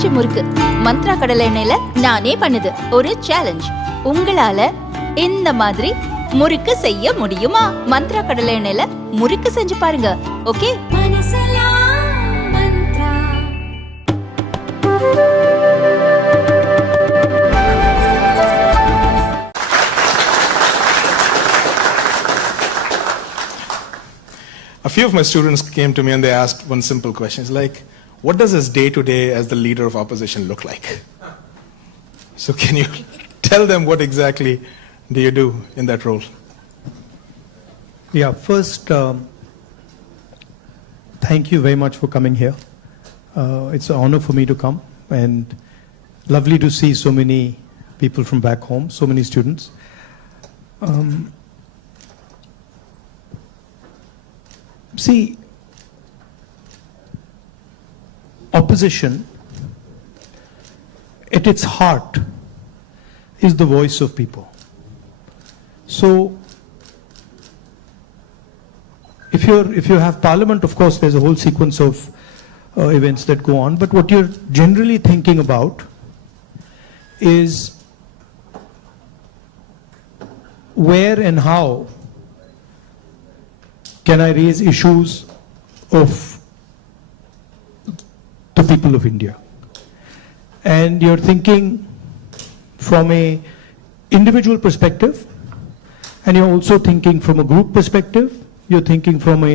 பஞ்சு முறுக்கு மந்த்ரா கடலை எண்ணெயில நானே பண்ணுது. ஒரு சேலஞ்ச், உங்களால இந்த மாதிரி முறுக்கு செய்ய முடியுமா? மந்த்ரா கடலை எண்ணெயில முறுக்கு செஞ்சு பாருங்க. Okay? A few of my students came to me and they asked one simple question. It's like, what does his day-to-day as the leader of opposition look like? So can you tell them what exactly do you do in that role? Yeah, first, thank you very much for coming here. It's an honor for me to come and lovely to see so many people from back home, so many students. See, opposition at its heart is the voice of people. So if you have parliament, of course there's a whole sequence of events that go on, but what you're generally thinking about is where and how can I raise issues of the people of India? And you're thinking from a individual perspective, and you're also thinking from a group perspective, you're thinking from a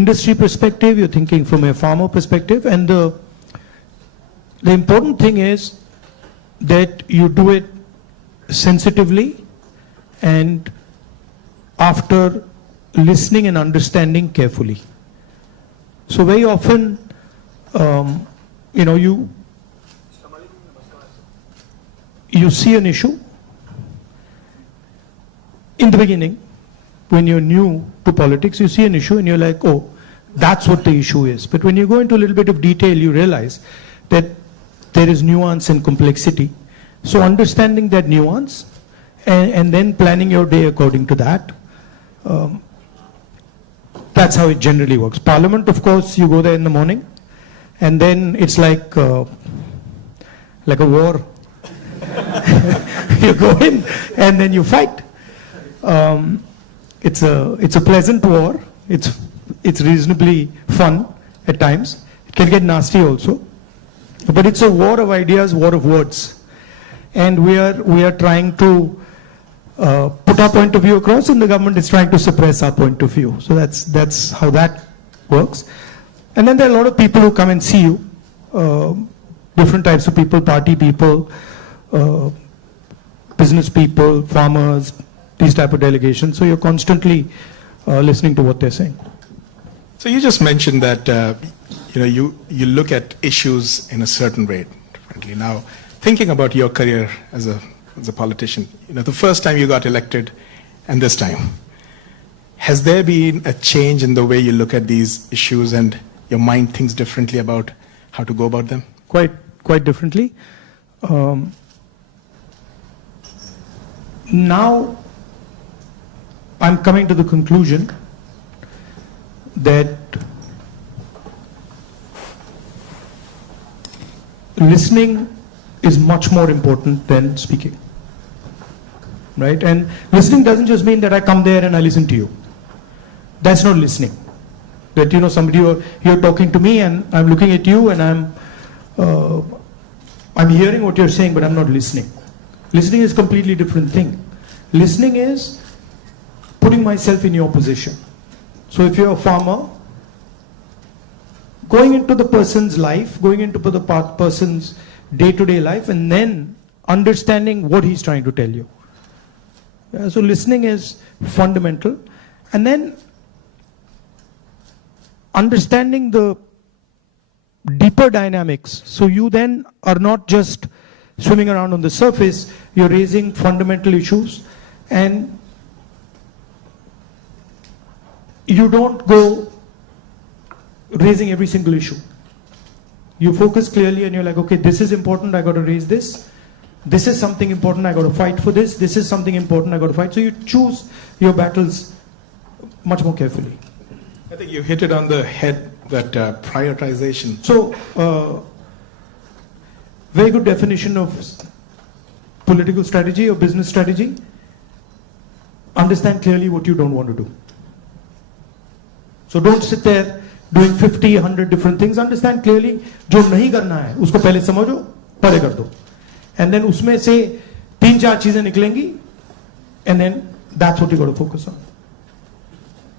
industry perspective, you're thinking from a farmer perspective, and the important thing is that you do it sensitively and after listening and understanding carefully. So very often, you see an issue in the beginning when you're new to politics. You see an issue and you're like, oh, that's what the issue is. But when you go into a little bit of detail, you realize that there is nuance and complexity. So understanding that nuance and then planning your day according to that, that's how it generally works. Parliament, of course, you go there in the morning, and then it's like a war. You go in, and then you fight. It's a pleasant war. It's reasonably fun at times. It can get nasty also, but it's a war of ideas, war of words, and we are trying to put our point of view across, and the government is trying to suppress our point of view. So that's how that works. And then there are a lot of people who come and see you, different types of people, party people, business people, farmers, these type of delegations. So you're constantly listening to what they're saying. So you just mentioned that you look at issues in a certain way differently. Now, thinking about your career as a politician, the first time you got elected and this time, has there been a change in the way you look at these issues and your mind thinks differently about how to go about them? Quite differently. Now I'm coming to the conclusion that listening is much more important than speaking. Right? And listening doesn't just mean that I come there and I listen to you. That's not listening. That somebody you're talking to me and I'm looking at you and I'm hearing what you're saying, but I'm not listening. Listening is a completely different thing. Listening is putting myself in your position. So if you're a farmer, going into the person's life, going into the person's day-to-day life, and then understanding what he's trying to tell you. So listening is fundamental. And then understanding the deeper dynamics. So you then are not just swimming around on the surface, you're raising fundamental issues, and you don't go raising every single issue. You focus clearly and you're like, okay, this is important, I got to raise this. This is something important, I got to fight for this. This is something important, I got to fight. So you choose your battles much more carefully. I think you hit it on the head, that prioritization. So very good definition of political strategy or business strategy. Understand clearly what you don't want to do. So don't sit there doing 50, 100 different things. Understand clearly जो नहीं करना है उसको पहले समझो, परे कर दो. And then उसमें से 3-4 चीजें निकलेंगी, and then that's what you got to focus on.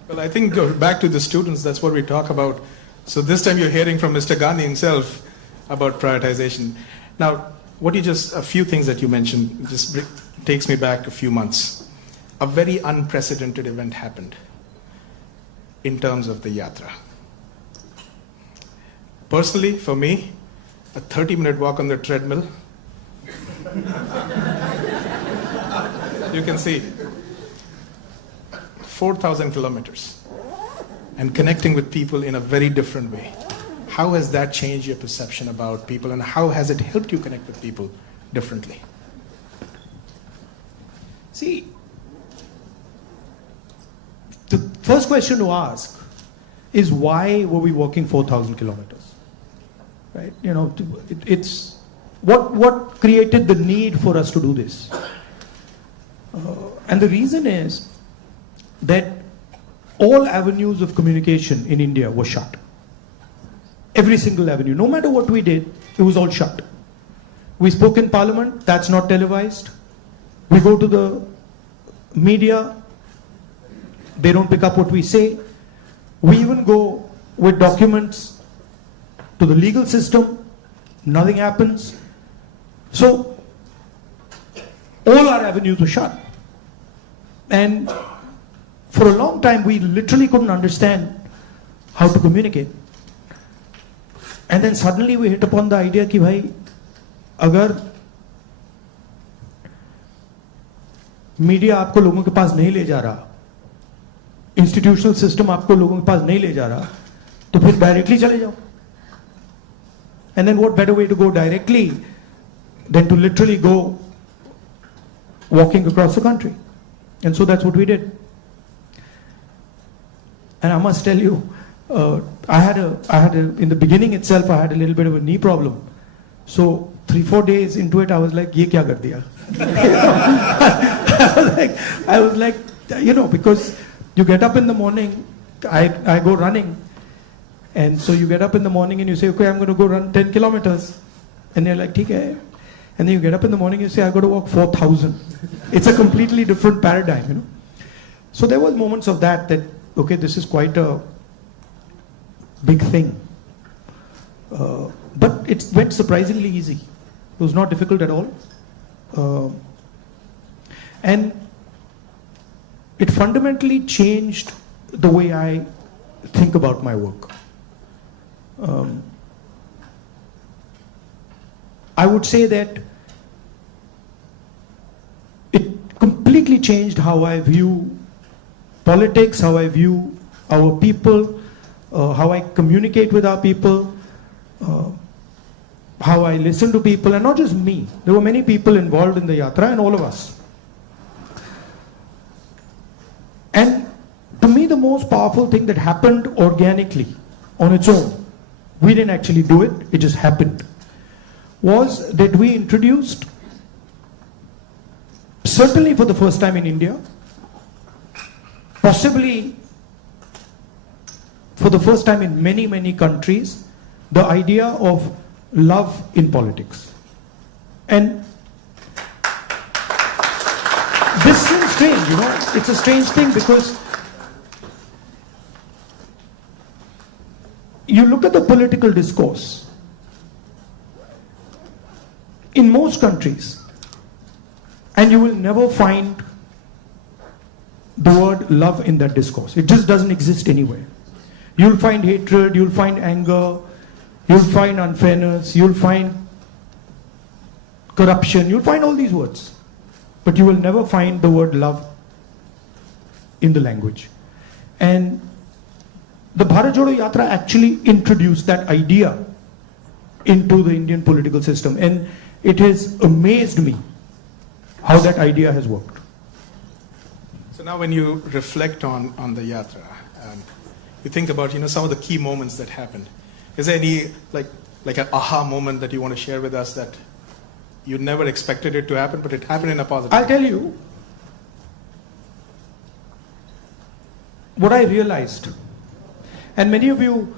Well, I think back to the students, that's what we talk about. So this time you're hearing from Mr. Gandhi himself about prioritization. Now, a few things that you mentioned just takes me back a few months. A very unprecedented event happened in terms of the Yatra. Personally, for me, a 30-minute walk on the treadmill, you can see 4,000 kilometers and connecting with people in a very different way. How has that changed your perception about people, and how has it helped you connect with people differently? See, the first question to ask is why were we walking 4,000 kilometers? Right? You know, it's what created the need for us to do this? And the reason is that all avenues of communication in India were shut. Every single avenue, no matter what we did, it was all shut. We spoke in Parliament, that's not televised. We go to the media, they don't pick up what we say. We even go with documents to the legal system, nothing happens. So, all our avenues were shut. And for a long time, we literally couldn't understand how to communicate. And then suddenly we hit upon the idea कि भाई अगर media आपको लोगों के पास नहीं ले जा रहा, इंस्टीट्यूशनल सिस्टम आपको लोगों के पास नहीं ले जा रहा, तो फिर डायरेक्टली चले जाओ. And then what better way to go directly than to literally go walking across the country? And so that's what we did. And I must tell you, I had in the beginning itself, I had a little bit of a knee problem. So 3-4 days into it, I was like, "Ye kya kar diya?" I was like, you know, because you get up in the morning, I go running, and so you get up in the morning and you say, "Okay, I'm going to go run 10 kilometers," and you're like, "ठीक है," and then you get up in the morning and you say, "I got to walk 4,000." It's a completely different paradigm, you know. So there was moments of that, okay, this is quite a big thing. But it went surprisingly easy. It was not difficult at all. And it fundamentally changed the way I think about my work. I would say that it completely changed how I view politics, how I view our people, how I communicate with our people, how I listen to people, and not just me. There were many people involved in the Yatra, and all of us. And to me, the most powerful thing that happened organically, on its own, we didn't actually do it, it just happened, was that we introduced, certainly for the first time in India, possibly for the first time in many, many countries, the idea of love in politics. And this seems strange, you know, it's a strange thing because you look at the political discourse in most countries and you will never find the word love in that discourse. It just doesn't exist anywhere. You'll find hatred, you'll find anger, you'll find unfairness, you'll find corruption, you'll find all these words. But you will never find the word love in the language. And the Bharat Jodo Yatra actually introduced that idea into the Indian political system. And it has amazed me how that idea has worked. So now when you reflect on the Yatra, you think about, you know, some of the key moments that happened. Is there any like an aha moment that you want to share with us that you never expected it to happen, but it happened in a positive I'll way. tell you what I realized. And many of you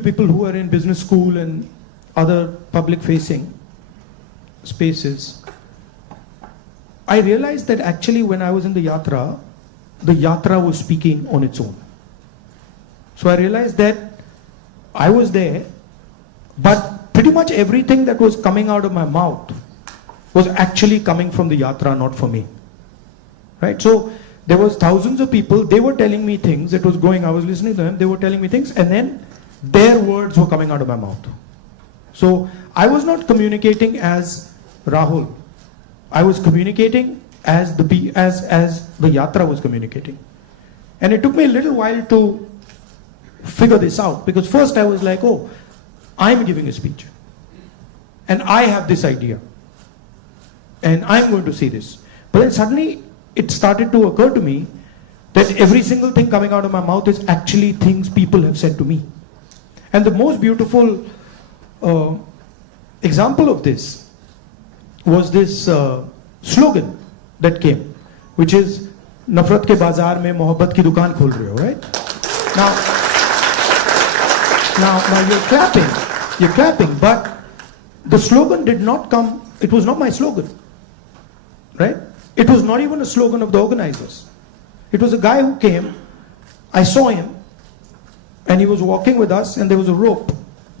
people who are in business school and other public facing spaces, I realized that actually when I was in the Yatra was speaking on its own. So I realized that I was there, but pretty much everything that was coming out of my mouth was actually coming from the Yatra, not for me. Right? So there was thousands of people, they were telling me things, it was going, I was listening to them, they were telling me things, and then their words were coming out of my mouth. So I was not communicating as Rahul. I was communicating as the Yatra was communicating. And it took me a little while to figure this out, because first I was like, oh, I'm giving a speech. And I have this idea. And I'm going to say this. But then suddenly it started to occur to me that every single thing coming out of my mouth is actually things people have said to me. And the most beautiful example of this was this slogan that came, which is नफरत के बाजार में मोहब्बत की दुकान खोल रहे हो, right? Now you're clapping, but the slogan did not come, it was not my slogan, right? It was not even a slogan of the organizers. It was a guy who came, I saw him, and he was walking with us, and there was a rope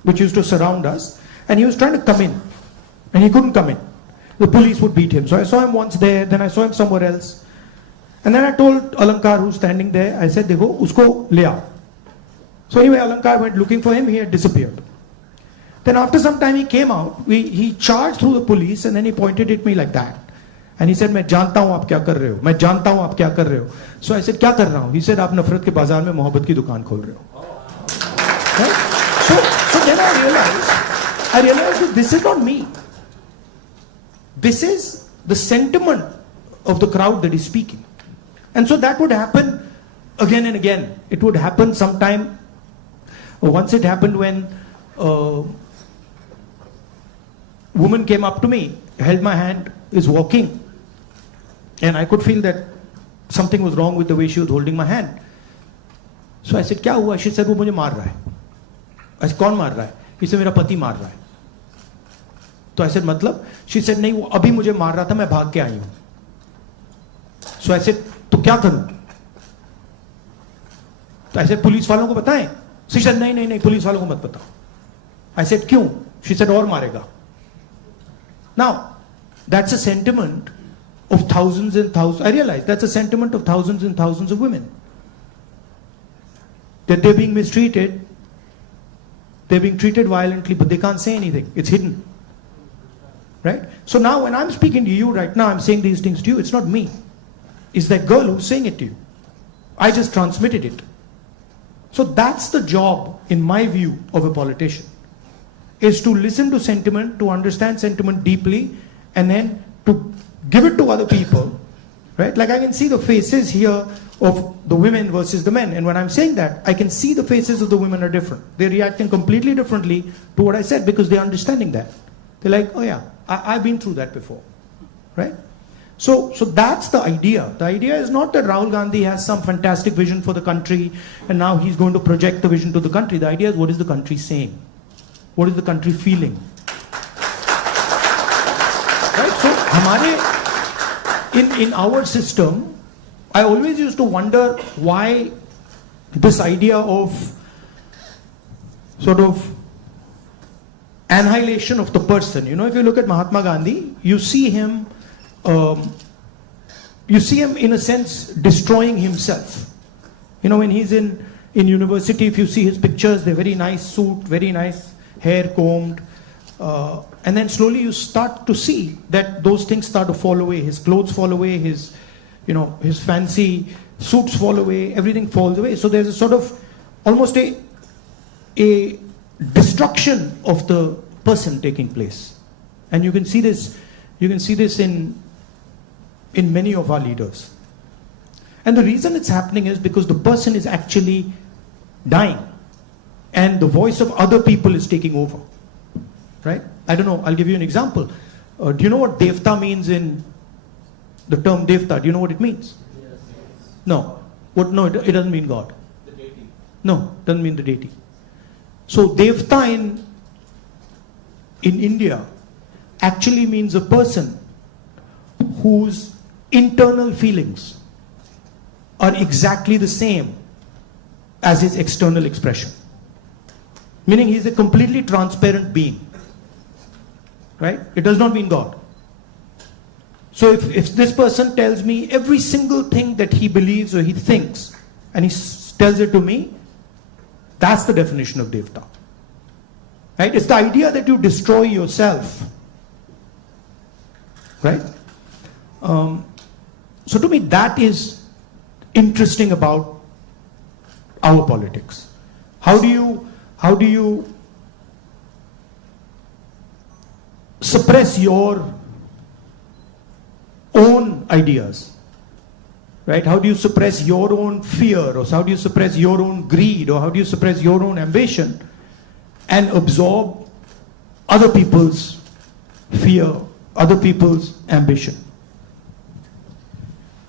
which used to surround us, and he was trying to come in, and he couldn't come in. The police would beat him. So I saw him once there, then I saw him somewhere else. And then I told Alankar, who's standing there, I said, Dekho, usko le aao. So anyway, Alankar went looking for him, he had disappeared. Then after some time he came out, he charged through the police, and then he pointed at me like that. And he said, मैं जानता हूँ आप क्या कर रहे हो, मैं जानता हूँ आप क्या कर रहे हो. So I said, क्या कर रहा हूँ? He said, आप नफरत के बाजार में मोहब्बत की दुकान खोल रहे हो. Right? So then I realized that this is not me. This is the sentiment of the crowd that is speaking. And so that would happen again and again. It would happen sometime. Once it happened when a woman came up to me, held my hand, is walking, and I could feel that something was wrong with the way she was holding my hand. So I said, क्या हुआ? She said, वो मुझे मार रहा है. I said, कौन मार रहा है? He said, मेरा पति मार रहा है. तो I said, मतलब? She said, नहीं, वो अभी मुझे मार रहा था, मैं भाग के आई हूं. So I said, तो क्या करूं? तो I said, पुलिस वालों को बताएं? She said, नहीं, पुलिस वालों को मत बताओ. I said, क्यों? She said, और मारेगा. Now, that's a sentiment of thousands and thousands. I realize that's a sentiment of thousands and thousands of women. That they're being mistreated, they're being treated violently, but they can't say anything. It's hidden. Right? So now when I'm speaking to you right now, I'm saying these things to you, it's not me. It's that girl who's saying it to you. I just transmitted it. So that's the job, in my view, of a politician. Is to listen to sentiment, to understand sentiment deeply, and then to give it to other people. Right? Like I can see the faces here of the women versus the men. And when I'm saying that, I can see the faces of the women are different. They're reacting completely differently to what I said because they're understanding that. They're like, oh yeah, I've been through that before. Right? So that's the idea. The idea is not that Rahul Gandhi has some fantastic vision for the country and now he's going to project the vision to the country. The idea is, what is the country saying? What is the country feeling? Right? So, in our system, I always used to wonder why this idea of sort of annihilation of the person. You know, if you look at Mahatma Gandhi, you see him in a sense destroying himself. You know, when he's in university, if you see his pictures, they're very nice suit, very nice hair combed, and then slowly you start to see that those things start to fall away. His clothes fall away, his fancy suits fall away, everything falls away. So there's a sort of almost a destruction of the person taking place. And you can see this in many of our leaders. And the reason it's happening is because the person is actually dying and the voice of other people is taking over. right? I don't know, I'll give you an example. Do you know what devta means in the term devta? Do you know what it means? Yes. No. No, it doesn't mean God. The deity. No, it doesn't mean the deity. So devta in India actually means a person whose internal feelings are exactly the same as his external expression. Meaning he's a completely transparent being. Right? It does not mean God. So if this person tells me every single thing that he believes or he thinks, and he tells it to me, that's the definition of devta. Right? It's the idea that you destroy yourself. Right? So to me, that is interesting about our politics. How do you suppress your own ideas? Right? How do you suppress your own fear, or how do you suppress your own greed, or how do you suppress your own ambition and absorb other people's fear, other people's ambition?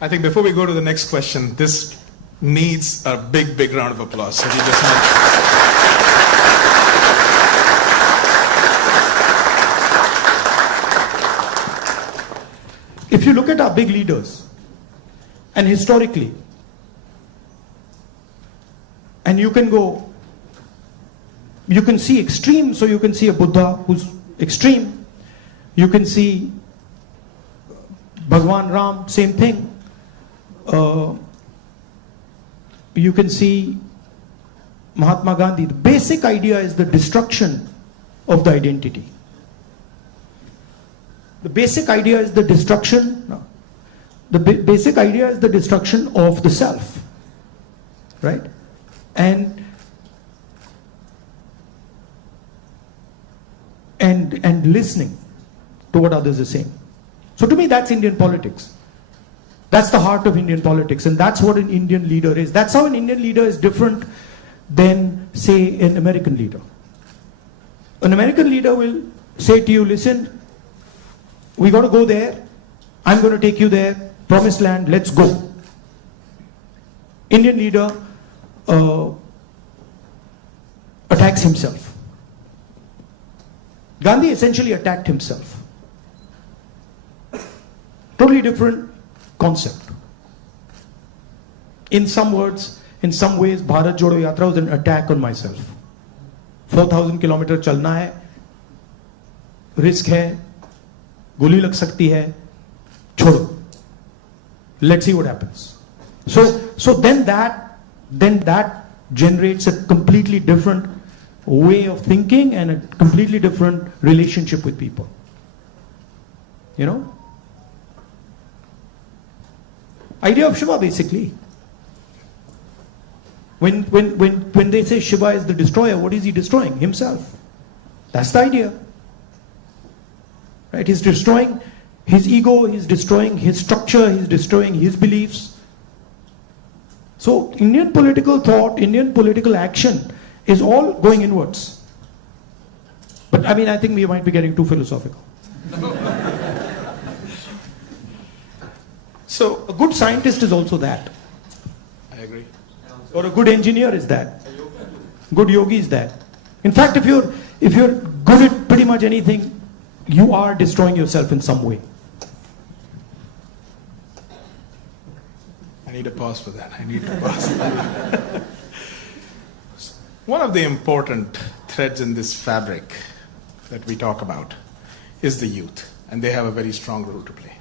I think before we go to the next question, this needs a big round of applause. So we just if you look at our big leaders, and historically, and you can see extreme, so you can see a Buddha who's extreme, you can see Bhagwan Ram, same thing, you can see Mahatma Gandhi. The basic idea is the destruction of the identity. The basic idea is the destruction. No. The basic idea is the destruction of the self, right? And listening to what others are saying. So to me, that's Indian politics. That's the heart of Indian politics, and that's what an Indian leader is. That's how an Indian leader is different than, say, an American leader. An American leader will say to you, listen, we got to go there. I'm going to take you there. Promised land, let's go. Indian leader attacks himself. Gandhi essentially attacked himself. Totally different concept. In some words, in some ways, Bharat Jodo Yatra was an attack on myself. 4,000 kilometers chalna hai, risk hai, goli lag sakti hai, chodo. Let's see what happens. So then that generates a completely different way of thinking and a completely different relationship with people. You know? Idea of Shiva, basically. When they say Shiva is the destroyer, what is he destroying? Himself. That's the idea. Right? He's destroying his ego, he's destroying his structure, he's destroying his beliefs. So Indian political thought, Indian political action is all going inwards. But I mean, I think we might be getting too philosophical. So a good scientist is also that. I agree. Or a good engineer is that. Good yogi is that. In fact, if you're good at pretty much anything, you are destroying yourself in some way. I need a pause for that. One of the important threads in this fabric that we talk about is the youth, and they have a very strong role to play.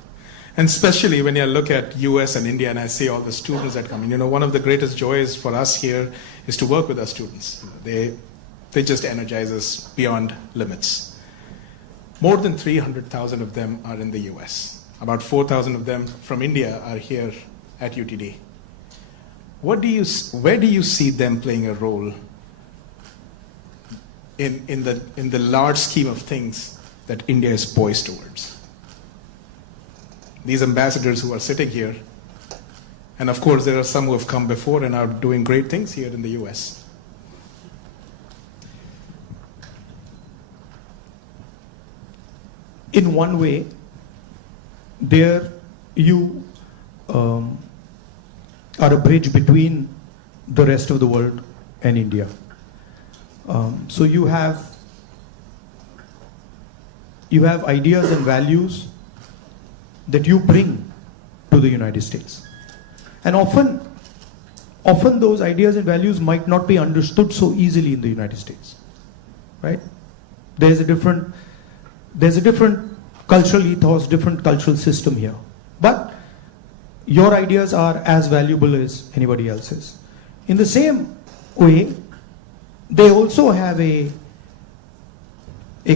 And especially when you look at US and India, and I see all the students that come in, one of the greatest joys for us here is to work with our students. They just energize us beyond limits. More than 300,000 of them are in the US. About 4,000 of them from India are here at UTD. Where do you see them playing a role in the large scheme of things that India is poised towards? These ambassadors who are sitting here, and of course there are some who have come before and are doing great things here in the US. in one way, there you are a bridge between the rest of the world and India. So you have ideas and values that you bring to the United States. And often those ideas and values might not be understood so easily in the United States, right? There's a different cultural ethos, different cultural system here. But your ideas are as valuable as anybody else's. In the same way, they also have a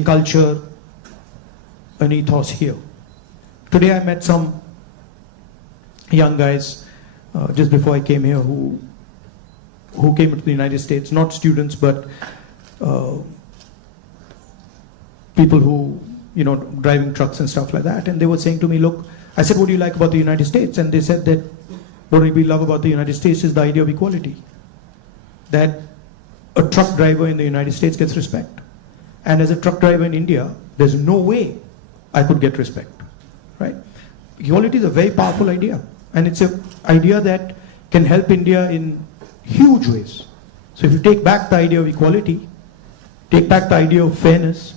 culture, an ethos here. Today I met some young guys just before I came here who came to the United States, not students, but people who, driving trucks and stuff like that. And they were saying to me, look, I said, what do you like about the United States? And they said that what we love about the United States is the idea of equality. That a truck driver in the United States gets respect. And as a truck driver in India, there's no way I could get respect, right? Equality is a very powerful idea. And it's an idea that can help India in huge ways. So if you take back the idea of equality, take back the idea of fairness,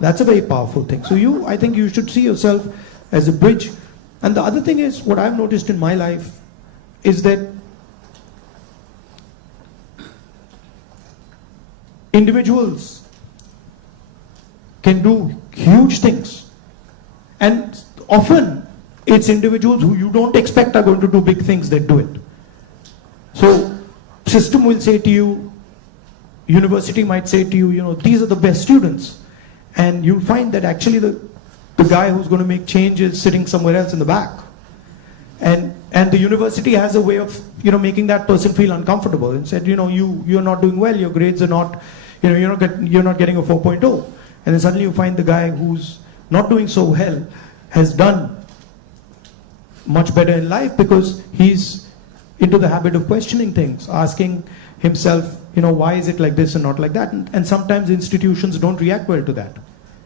that's a very powerful thing. So I think you should see yourself as a bridge. And the other thing is, what I've noticed in my life is that individuals can do huge things. And often it's individuals who you don't expect are going to do big things that do it. So system will say to you, university might say to you, these are the best students. And you'll find that actually the guy who's going to make change is sitting somewhere else in the back. And the university has a way of, making that person feel uncomfortable and said, you're not doing well, your grades are not, you're not getting a 4.0. And then suddenly you find the guy who's not doing so well has done much better in life because he's into the habit of questioning things, asking himself, why is it like this and not like that? And sometimes institutions don't react well to that.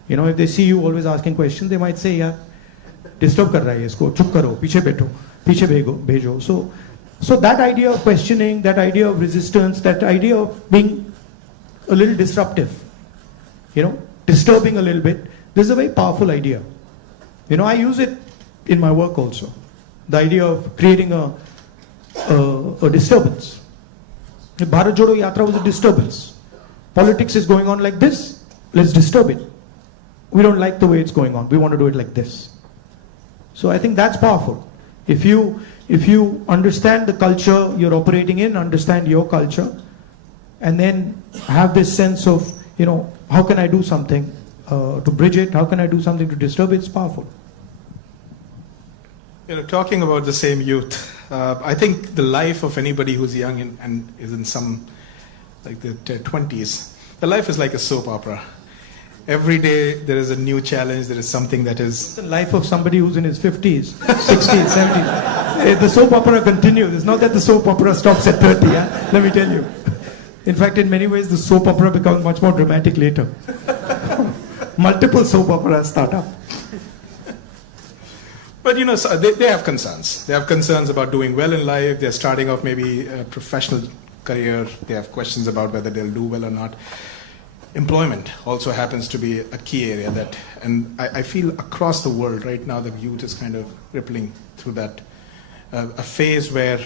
If they see you always asking questions, they might say, yeah, disturb kar raha hai isko, chup karo, piche baitho, piche bhejo. So that idea of questioning, that idea of resistance, that idea of being a little disruptive, disturbing a little bit, this is a very powerful idea. I use it in my work also. The idea of creating a disturbance. The Bharat Jodo Yatra was a disturbance. Politics is going on like this, let's disturb it. We don't like the way it's going on, we want to do it like this. So I think that's powerful. If you understand the culture you're operating in, understand your culture, and then have this sense of, how can I do something to bridge it, how can I do something to disturb it, it's powerful. Talking about the same youth, I think the life of anybody who's young and is in some, like the 20s, the life is like a soap opera. Every day there is a new challenge, there is something that is... The life of somebody who's in his 50s, 60s, 70s. The soap opera continues. It's not that the soap opera stops at 30, yeah? Let me tell you. In fact, in many ways, the soap opera becomes much more dramatic later. Multiple soap operas start up. But so they have concerns. They have concerns about doing well in life. They're starting off maybe a professional career. They have questions about whether they'll do well or not. Employment also happens to be a key area and I feel across the world right now the youth is kind of rippling through that a phase where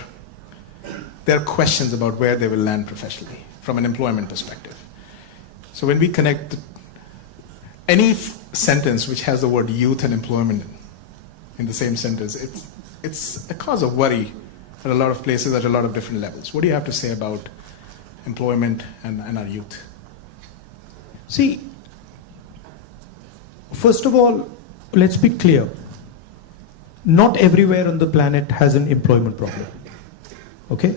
there are questions about where they will land professionally from an employment perspective. So when we connect any sentence which has the word youth and employment in the same sentence, it's a cause of worry at a lot of places at a lot of different levels. What do you have to say about employment and our youth? See, first of all, let's be clear. Not everywhere on the planet has an employment problem. Okay?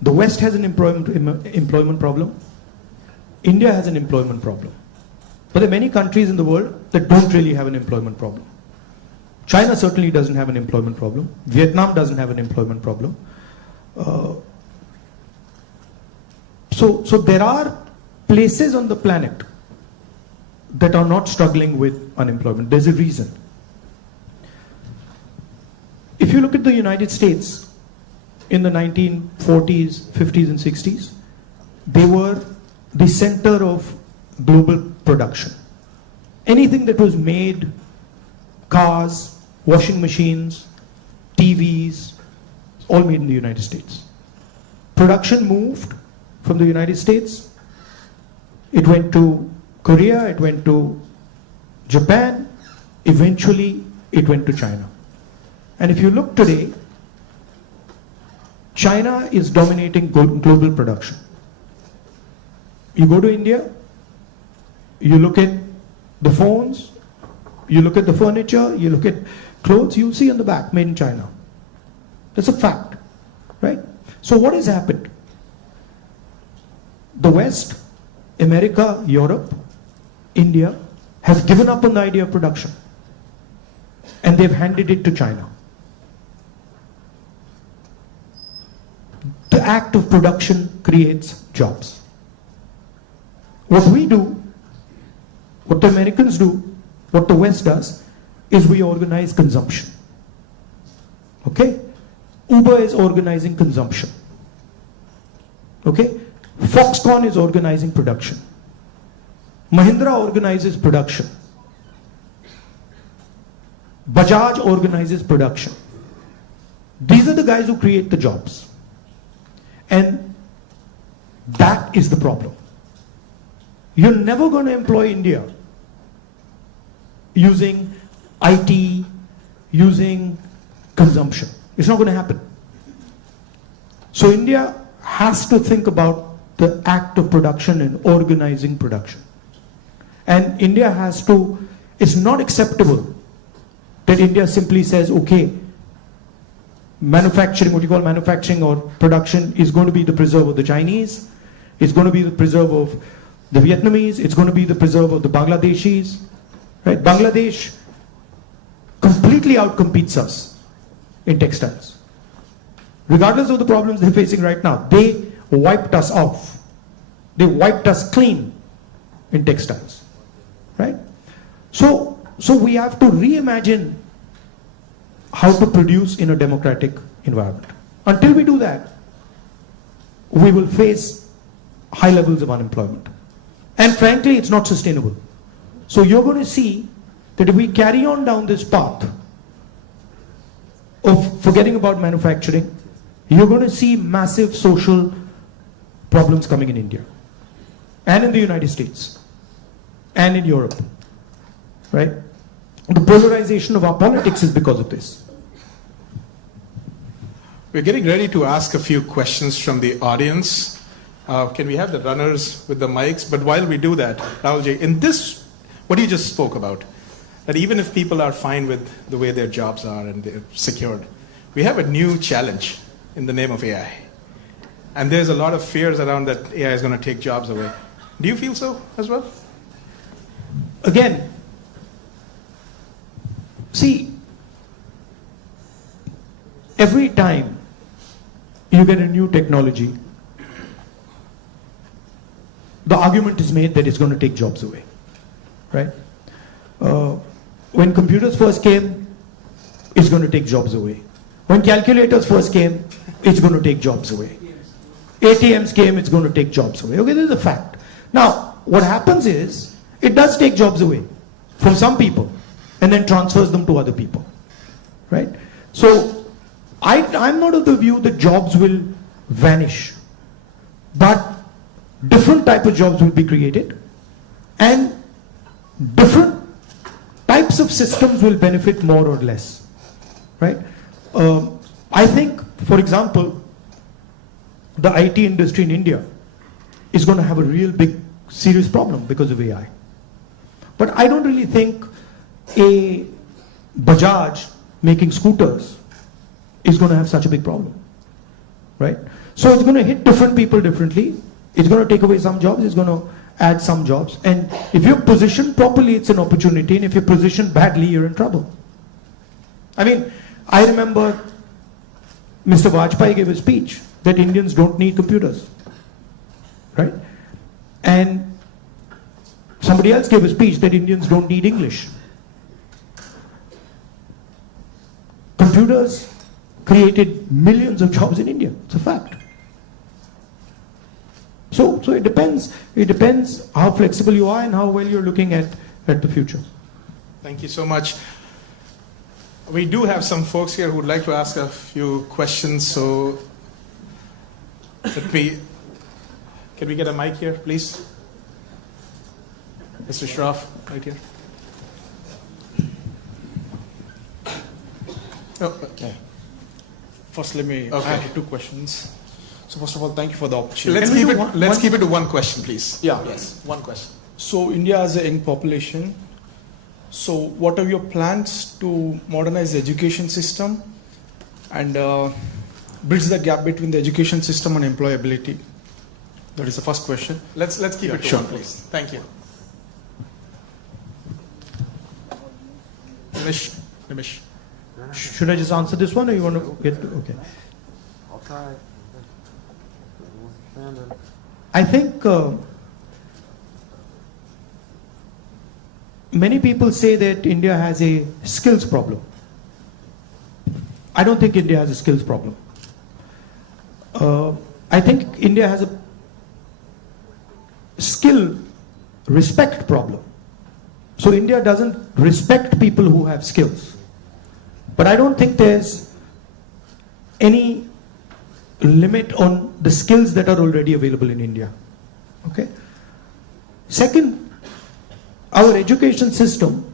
The West has an employment problem. India has an employment problem. But there are many countries in the world that don't really have an employment problem. China certainly doesn't have an employment problem. Vietnam doesn't have an employment problem. So there are places on the planet that are not struggling with unemployment. There's a reason. If you look at the United States in the 1940s, 50s, and 60s, they were the center of global production. Anything that was made, cars, washing machines, TVs, all made in the United States. Production moved from the United States. It went to Korea, it went to Japan, eventually it went to China. And if you look today, China is dominating global production. You go to India, you look at the phones, you look at the furniture, you look at clothes, you see on the back, made in China. That's a fact, right? So what has happened? The West, America, Europe, India has given up on the idea of production and they've handed it to China. The act of production creates jobs. What we do, what the Americans do, what the West does, is we organize consumption. Okay? Uber is organizing consumption. Okay? Foxconn is organizing production. Mahindra organizes production. Bajaj organizes production. These are the guys who create the jobs. And that is the problem. You're never going to employ India using IT, using consumption. It's not going to happen. So India has to think about the act of production and organizing production. And India has to, it's not acceptable that India simply says, okay, manufacturing, what you call manufacturing or production is going to be the preserve of the Chinese, it's going to be the preserve of the Vietnamese, it's going to be the preserve of the Bangladeshis, right? Bangladesh completely outcompetes us in textiles. Regardless of the problems they're facing right now, they wiped us off. They wiped us clean in textiles, right? So we have to reimagine how to produce in a democratic environment. Until we do that, we will face high levels of unemployment. And frankly, it's not sustainable. So you're going to see that if we carry on down this path of forgetting about manufacturing, you're going to see massive social problems coming in India and in the United States and in Europe, right? The polarization of our politics is because of this. We're getting ready to ask a few questions from the audience. Can we have the runners with the mics? But while we do that, Rahulji, in this, what you just spoke about, that even if people are fine with the way their jobs are and they're secured, we have a new challenge in the name of AI. And there's a lot of fears around that AI is going to take jobs away. Do you feel so as well? Again, see, every time you get a new technology, the argument is made that it's going to take jobs away, right? When computers first came, it's going to take jobs away. When calculators first came, it's going to take jobs away. ATMs came, it's going to take jobs away. Okay, this is a fact. Now, what happens is, it does take jobs away from some people and then transfers them to other people, right? So, I'm not of the view that jobs will vanish, but different type of jobs will be created and different types of systems will benefit more or less, right? I think, for example, the IT industry in India is going to have a real big serious problem because of AI. But I don't really think a Bajaj making scooters is going to have such a big problem, right? So it's going to hit different people differently. It's going to take away some jobs, it's going to add some jobs. And if you're positioned properly, it's an opportunity. And if you're positioned badly, you're in trouble. I mean, I remember Mr. Vajpayee gave a speech that Indians don't need computers, right? And Somebody else gave a speech that Indians don't need English. Computers created millions of jobs in India. It's a fact. So it depends. It depends how flexible you are and how well you're looking at the future. Thank you so much. We do have some folks here who would like to ask a few questions. So, can we get a mic here, please? Mr. Shroff, right here. Oh, Okay. First, let me. Okay. I have two questions. So first of all, thank you for the opportunity. let's keep it to one question, please. Yeah. Yes, one question. So India has a young population. So what are your plans to modernize the education system and bridge the gap between the education system and employability? That is the first question. Let's keep it to sure. one, please. Thank you. Nimish. Should I just answer this one, or you want to get? Okay. I'll try. I think many people say that India has a skills problem. I don't think India has a skills problem. I think India has a skill respect problem. So India doesn't respect people who have skills. But I don't think there's any limit on the skills that are already available in India. Okay? Second, our education system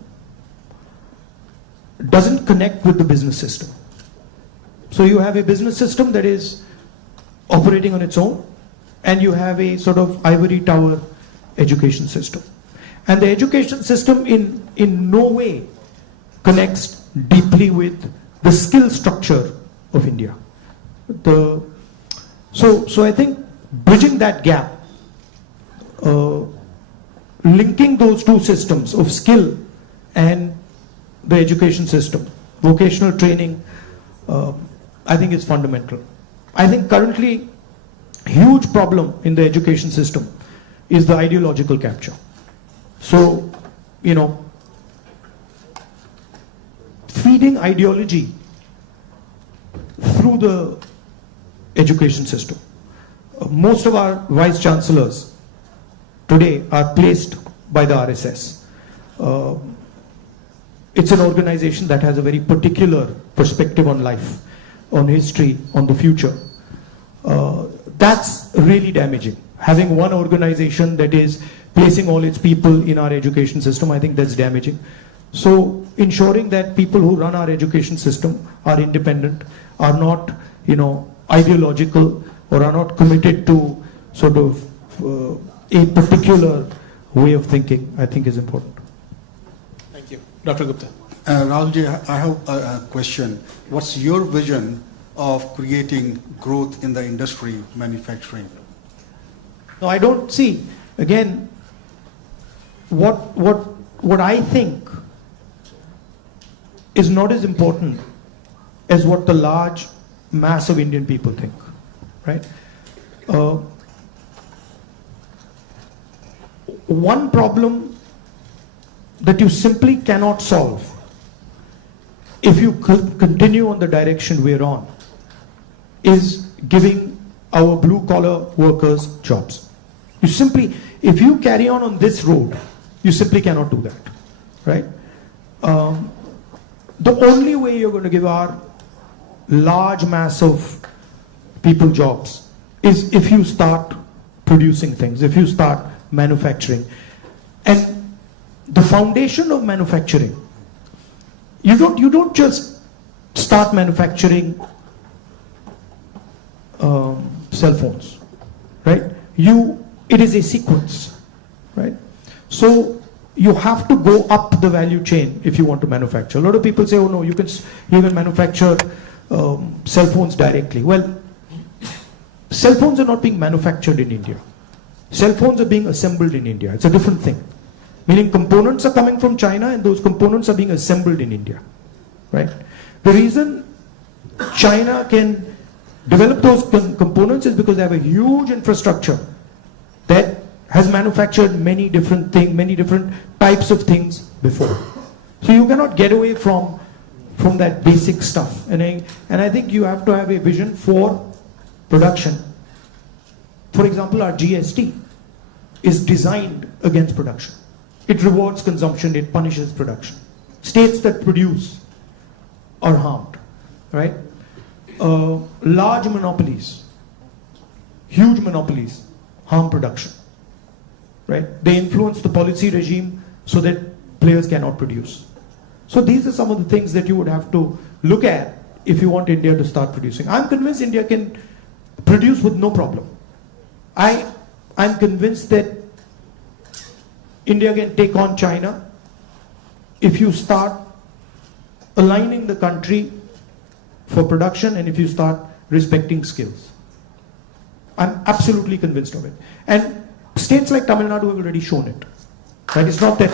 doesn't connect with the business system. So you have a business system that is operating on its own, and you have a sort of ivory tower education system. And the education system in no way connects deeply with the skill structure of India. So I think bridging that gap, linking those two systems of skill and the education system, vocational training, I think is fundamental. I think currently huge problem in the education system is the ideological capture. So, you know, feeding ideology through the education system. Most of our vice chancellors today are placed by the RSS. It's an organization that has a very particular perspective on life, on history, on the future. That's really damaging. Having one organization that is placing all its people in our education system, I think that's damaging. So ensuring that people who run our education system are independent, are not, you know, ideological, or are not committed to sort of a particular way of thinking, I think is important. Thank you. Dr. Gupta. Rahulji, I have a question. What's your vision of creating growth in the industry, manufacturing? No, I don't see. Again, what I think is not as important as what the large mass of Indian people think, right? One problem that you simply cannot solve if you continue on the direction we're on is giving our blue collar workers jobs. You simply, if you carry on this road, you simply cannot do that, right? The only way you're going to give our large mass of people jobs is if you start producing things, if you start manufacturing. And the foundation of manufacturing, you don't just start manufacturing cell phones, right? It is a sequence, right? So you have to go up the value chain if you want to manufacture. A lot of people say, oh no, you can manufacture cell phones directly. Well, cell phones are not being manufactured in India. Cell phones are being assembled in India. It's a different thing. Meaning components are coming from China and those components are being assembled in India, right? The reason China can develop those components is because they have a huge infrastructure that has manufactured many different things, many different types of things before. So you cannot get away from that basic stuff. And I think you have to have a vision for production. For example, our GST is designed against production. It rewards consumption, it punishes production. States that produce are harmed, right? Large monopolies, huge monopolies harm production, right? They influence the policy regime so that players cannot produce. So these are some of the things that you would have to look at if you want India to start producing. I'm convinced India can produce with no problem. I'm convinced that India can take on China if you start aligning the country for production and if you start respecting skills. I'm absolutely convinced of it. And states like Tamil Nadu have already shown it. Right? It's not that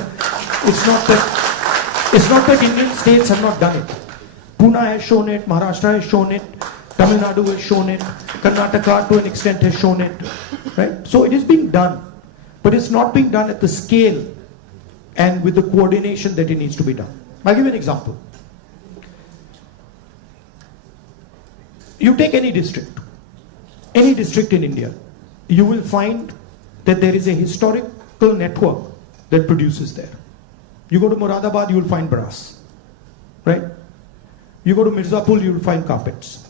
Indian states have not done it. Pune has shown it, Maharashtra has shown it, Tamil Nadu has shown it, Karnataka to an extent has shown it. Right? So it is being done. But it's not being done at the scale and with the coordination that it needs to be done. I'll give you an example. You take any district in India, you will find that there is a historical network that produces there. You go to Moradabad, you will find brass, right? You go to Mirzapur, you will find carpets.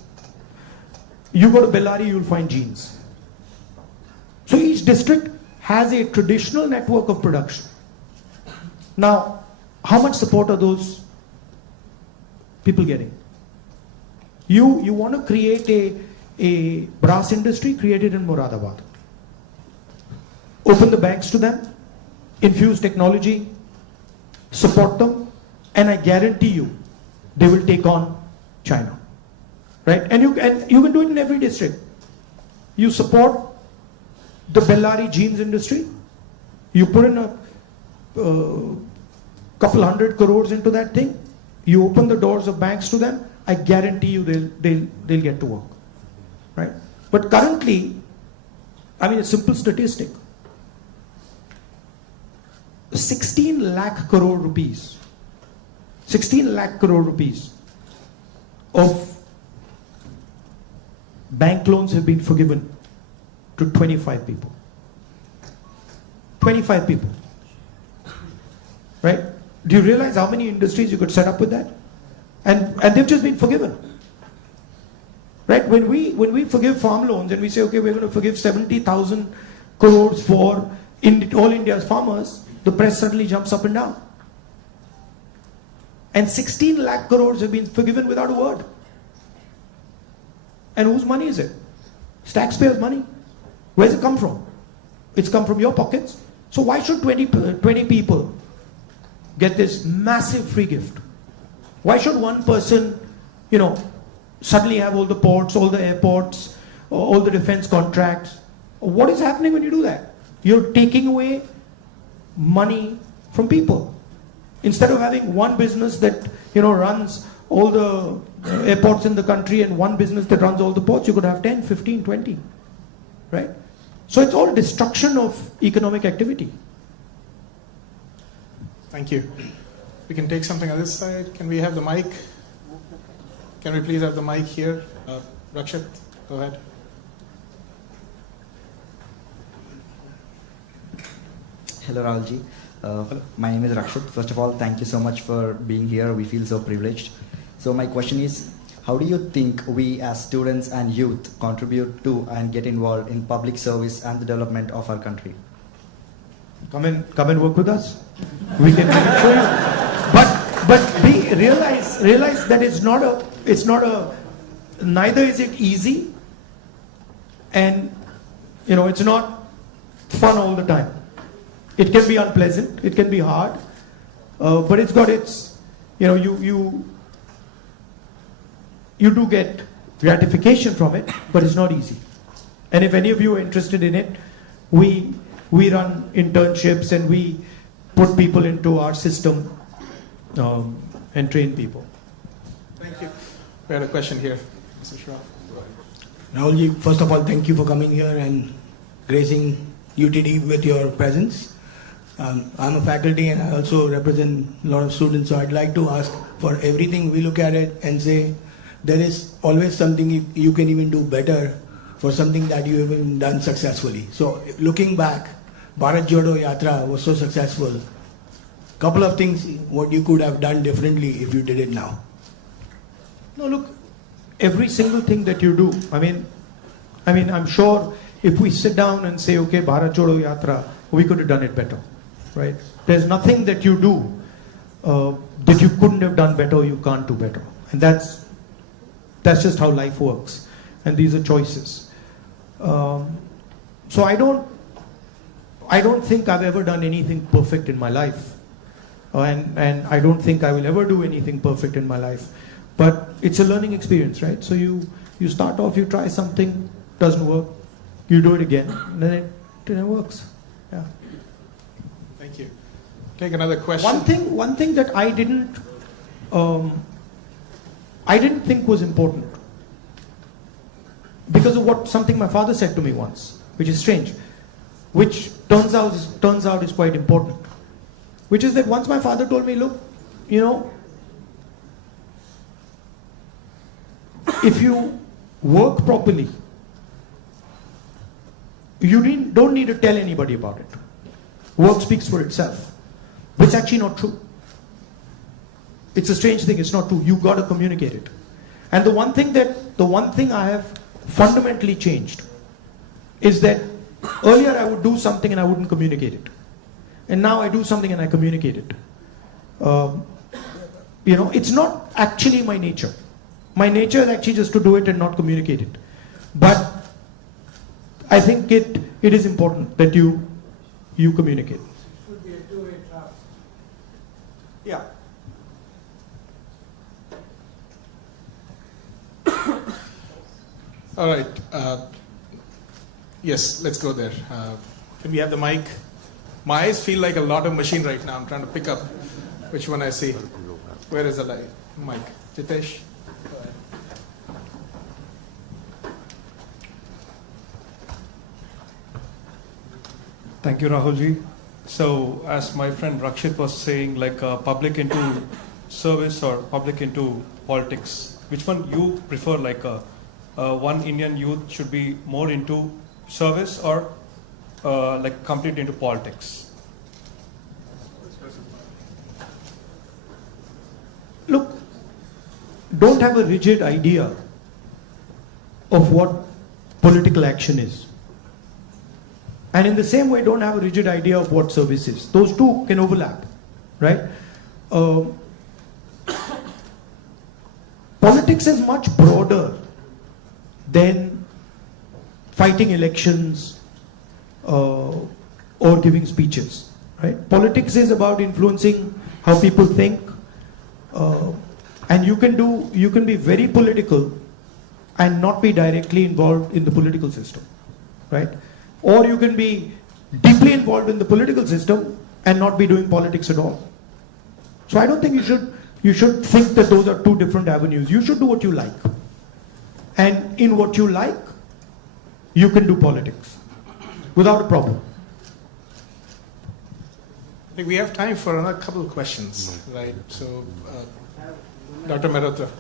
You go to Bellary, you will find jeans. So each district has a traditional network of production. Now, how much support are those people getting? You want to create a brass industry, create it in Moradabad. Open the banks to them, infuse technology, support them, and I guarantee you, they will take on China. Right? And you can do it in every district. You support the Bellary jeans industry, you put in a couple 100 crores into that thing, you open the doors of banks to them, I guarantee you they'll get to work. Right? But currently, I mean a simple statistic, 16 lakh crore rupees of bank loans have been forgiven to 25 people. 25 people. Right? Do you realize how many industries you could set up with that? And they've just been forgiven. Right? When we forgive farm loans and we say, okay, we're going to forgive 70,000 crores for all India's farmers, the press suddenly jumps up and down. And 16 lakh crores have been forgiven without a word. And whose money is it? It's taxpayers' money. Where's it come from? It's come from your pockets. So why should 20 people get this massive free gift? Why should one person, suddenly have all the ports, all the airports, all the defense contracts? What is happening when you do that? You're taking away money from people. Instead of having one business that runs all the airports in the country and one business that runs all the ports, you could have 10, 15, 20. Right? So it's all destruction of economic activity. Thank you. We can take something on this side. Can we have the mic? Can we please have the mic here? Rakshit, go ahead. Hello, Rahulji. My name is Rakshit. First of all, thank you so much for being here. We feel so privileged. So my question is, how do you think we as students and youth contribute to and get involved in public service and the development of our country? Come and work with us. We can show you. But realize that neither is it easy, and it's not fun all the time. It can be unpleasant, it can be hard, but it's got its, you do get gratification from it, but it's not easy. And if any of you are interested in it, we run internships and we put people into our system and train people. Thank you. We had a question here, Mr. Shroff. Rahulji, first of all, thank you for coming here and gracing UTD with your presence. I'm a faculty and I also represent a lot of students, so I'd like to ask, for everything we look at it and say there is always something you can even do better for something that you haven't done successfully. So looking back, Bharat Jodo Yatra was so successful. Couple of things what you could have done differently if you did it now. No, look, every single thing that you do, I mean, I'm sure if we sit down and say, okay, Bharat Jodo Yatra, we could have done it better, right? There's nothing that you do that you couldn't have done better or you can't do better. And that's just how life works. And these are choices. So I don't think I've ever done anything perfect in my life. And I don't think I will ever do anything perfect in my life. But it's a learning experience, right? So you start off, you try something, doesn't work, you do it again, and then it works. Yeah. Thank you. Take another question. One thing that I didn't think was important, because of something my father said to me once, which is strange, which turns out is quite important, which is that once my father told me, look, if you work properly, you don't need to tell anybody about it. Work speaks for itself. But it's actually not true. It's a strange thing, it's not true. You've got to communicate it. And the one thing I have fundamentally changed is that earlier I would do something and I wouldn't communicate it. And now I do something and I communicate it. It's not actually my nature. My nature is actually just to do it and not communicate it. But I think it is important that you communicate. It should be a two-way traffic. Yeah. All right. Yes, let's go there. Can we have the mic? My eyes feel like a lot of machine right now. I'm trying to pick up which one I see. Where is the mic? Jitesh? Go ahead. Thank you, Rahulji. So, as my friend Rakshit was saying, like public into service or public into politics, which one you prefer? Like one Indian youth should be more into service or like complete into politics? Look, don't have a rigid idea of what political action is. And in the same way, don't have a rigid idea of what service is. Those two can overlap, right? Politics is much broader than fighting elections or giving speeches, right? Politics is about influencing how people think, and you can be very political and not be directly involved in the political system, right? Or you can be deeply involved in the political system and not be doing politics at all. So I don't think you should think that those are two different avenues. You should do what you like. And in what you like, you can do politics without a problem. I think we have time for another couple of questions, right? So, Dr. Mehrotra,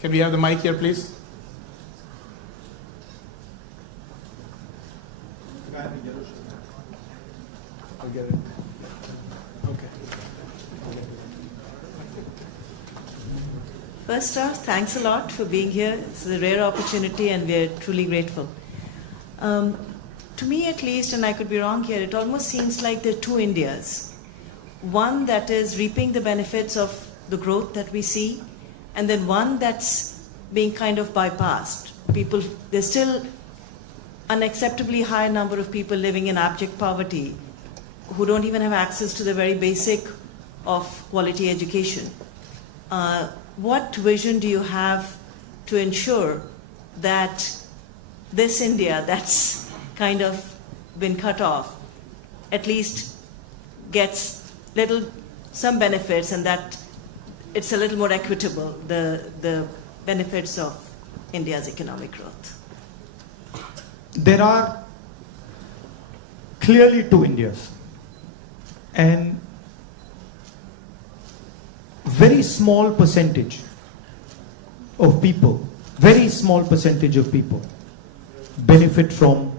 can we have the mic here, please? I'll get it. Okay. First off, thanks a lot for being here. It's a rare opportunity and we're truly grateful. To me at least, and I could be wrong here, it almost seems like there are two Indias. One that is reaping the benefits of the growth that we see, and then one that's being kind of bypassed. There's still unacceptably high number of people living in abject poverty who don't even have access to the very basic of quality education. What vision do you have to ensure that this India that's kind of been cut off at least gets some benefits, and that it's a little more equitable, the benefits of India's economic growth? There are clearly two Indias. And very small percentage of people, benefit from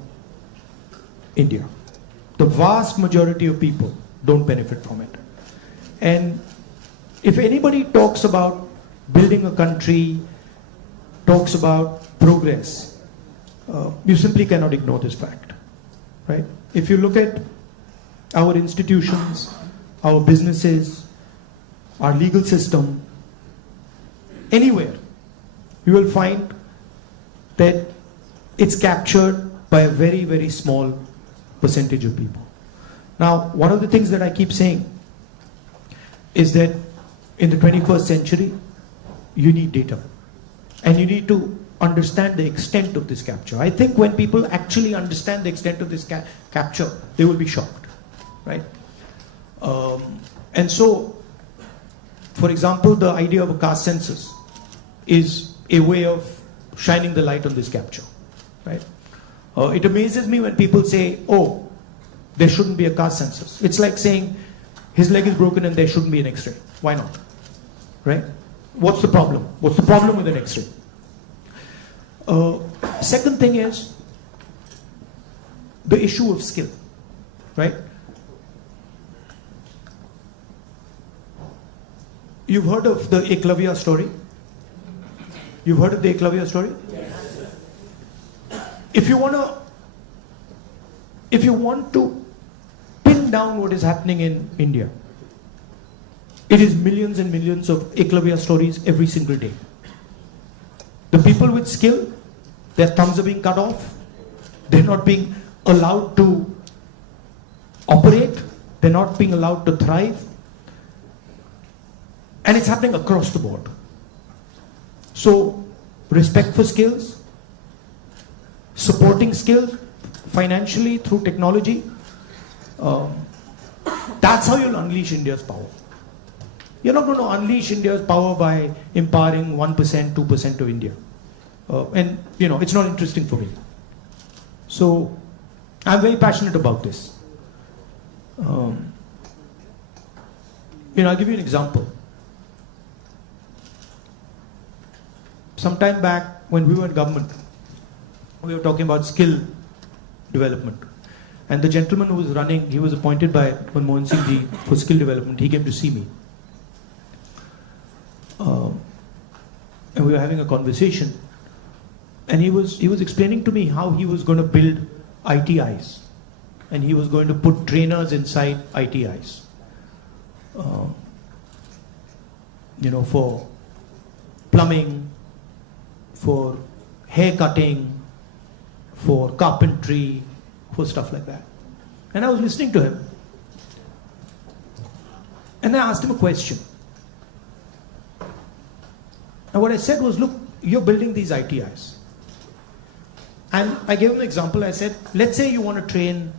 India. The vast majority of people don't benefit from it. And if anybody talks about building a country, talks about progress, you simply cannot ignore this fact, right? If you look at our institutions, our businesses, our legal system, anywhere, you will find that it's captured by a very, very small percentage of people. Now, one of the things that I keep saying is that in the 21st century, you need data. And you need to understand the extent of this capture. I think when people actually understand the extent of this capture, they will be shocked, right? And so, for example, the idea of a caste census is a way of shining the light on this capture, right? It amazes me when people say, oh, there shouldn't be a caste census. It's like saying his leg is broken and there shouldn't be an X-ray. Why not? Right? What's the problem? What's the problem with an X-ray? Second thing is the issue of skill, right? You've heard of the Eklavya story? You've heard of the Eklavya story? Yes. If you want to pin down what is happening in India, it is millions and millions of Eklavya stories every single day. The people with skill, their thumbs are being cut off. They're not being allowed to operate. They're not being allowed to thrive. And it's happening across the board. So, respect for skills, supporting skills financially through technology, that's how you'll unleash India's power. You're not going to unleash India's power by empowering 1%, 2% of India. And, it's not interesting for me. So, I'm very passionate about this. I'll give you an example. Some time back, when we were in government, we were talking about skill development. And the gentleman who was running, he was appointed by Manmohan Singh ji for skill development. He came to see me. And we were having a conversation. And he was explaining to me how he was going to build ITIs. And he was going to put trainers inside ITIs. For plumbing, for hair cutting, for carpentry, for stuff like that. And I was listening to him. And I asked him a question. And what I said was, look, you're building these ITIs. And I gave him an example. I said, let's say you want to train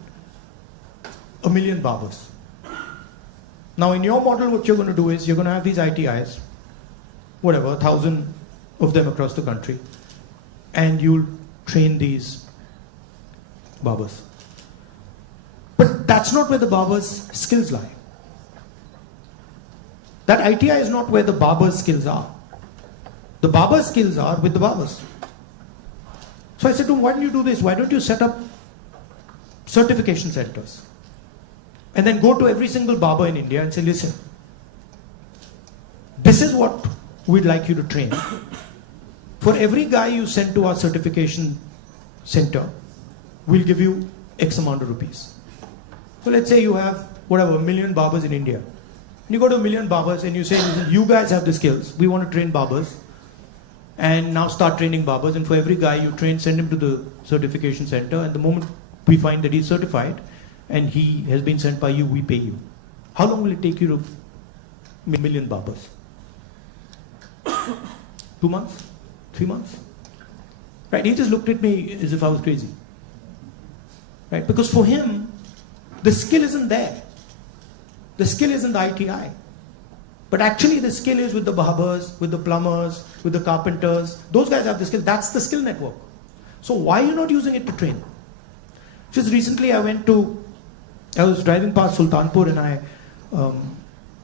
1 million barbers. Now in your model, what you're going to do is, you're going to have these ITIs, 1,000 of them across the country, and you'll train these barbers. But that's not where the barbers' skills lie. That ITI is not where the barbers' skills are. The barbers' skills are with the barbers. So I said to him, why don't you do this? Why don't you set up certification centers? And then go to every single barber in India and say, listen, this is what we'd like you to train. For every guy you send to our certification center, we'll give you X amount of rupees. So let's say you have, 1 million barbers in India. And you go to 1 million barbers and you say, listen, you guys have the skills. We want to train barbers. And now start training barbers. And for every guy you train, send him to the certification center. And the moment we find that he's certified and he has been sent by you, we pay you. How long will it take you to 1 million barbers? 2 months? 3 months? Right? He just looked at me as if I was crazy. Right? Because for him, the skill isn't there. The skill isn't the ITI. But actually the skill is with the barbers, with the plumbers, with the carpenters. Those guys have the skill. That's the skill network. So why are you not using it to train? Just recently I went to I was driving past Sultanpur and I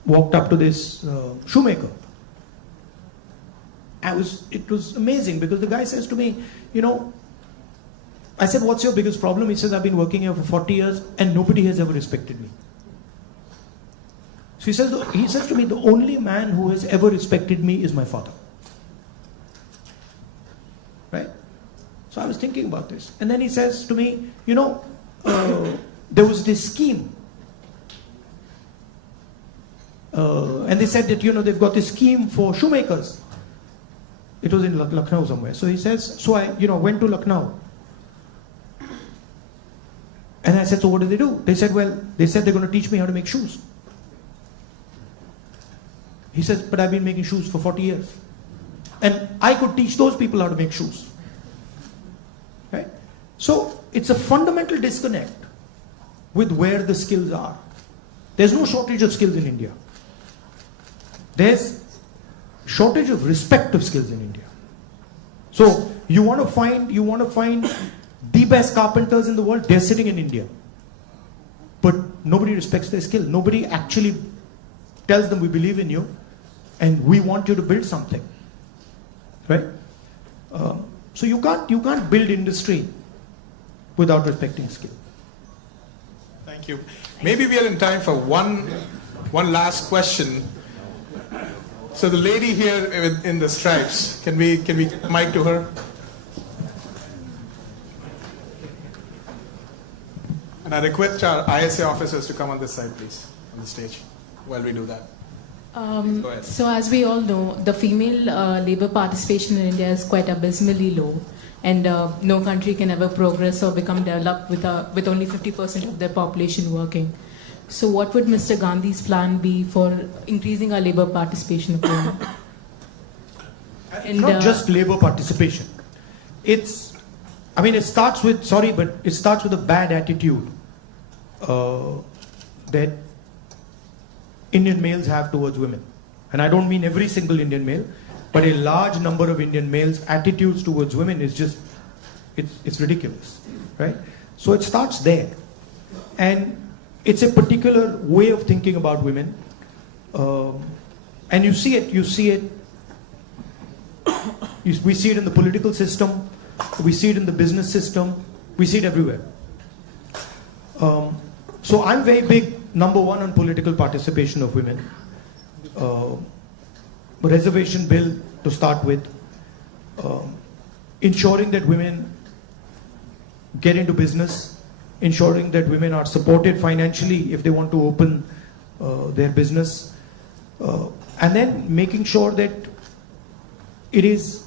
walked up to this shoemaker. It was amazing because the guy says to me, you know, I said, what's your biggest problem? He says, I've been working here for 40 years and nobody has ever respected me. So he says to me, the only man who has ever respected me is my father. Right? So I was thinking about this. And then he says to me, you know, there was this scheme. And they said that, you know, they've got this scheme for shoemakers. It was in Lucknow somewhere. So he says, so I, you know, went to Lucknow. And I said, so what did they do? They said, well, they said they're going to teach me how to make shoes. He says, but I've been making shoes for 40 years. And I could teach those people how to make shoes. Right? So it's a fundamental disconnect with where the skills are. There's no shortage of skills in India. There's shortage of respect of skills in India. So you want to find the best carpenters in the world, they're sitting in India. But nobody respects their skill. Nobody actually tells them we believe in you and we want you to build something. Right? So you can't build industry without respecting skill. Thank you. Maybe we are in time for one last question. So the lady here in the stripes, can we get the mic to her? And I request our ISA officers to come on this side, please, on the stage, while we do that. Go ahead. So as we all know, the female labor participation in India is quite abysmally low, and no country can ever progress or become developed with only 50% of their population working. So what would Mr. Gandhi's plan be for increasing our labor participation of women? It's not just labor participation. It starts with a bad attitude that Indian males have towards women. And I don't mean every single Indian male, but a large number of Indian males' attitudes towards women is just, it's ridiculous, right? So it starts there. And it's a particular way of thinking about women. And we see it in the political system, we see it in the business system, we see it everywhere. So I'm very big, number one, on political participation of women. Reservation bill to start with. Ensuring that women get into business. Ensuring that women are supported financially if they want to open their business. And then making sure that it is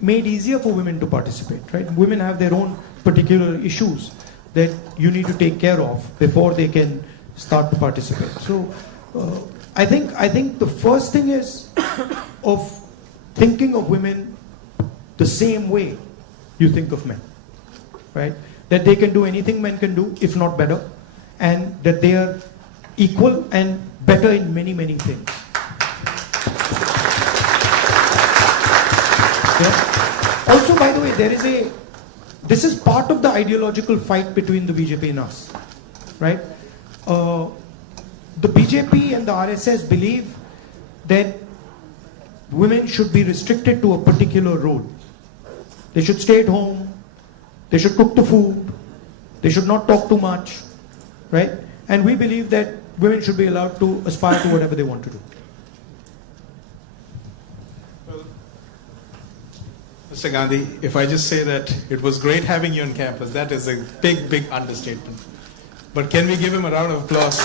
made easier for women to participate, right? Women have their own particular issues that you need to take care of before they can start to participate. So I think the first thing is of thinking of women the same way you think of men, right? That they can do anything men can do, if not better, and that they are equal and better in many, many things. Yeah. Also, by the way, this is part of the ideological fight between the BJP and us, right? The BJP and the RSS believe that women should be restricted to a particular role. They should stay at home, they should cook the food, they should not talk too much, right? And we believe that women should be allowed to aspire to whatever they want to do. Well, Mr. Gandhi, if I just say that it was great having you on campus, that is a big, big understatement. But can we give him a round of applause?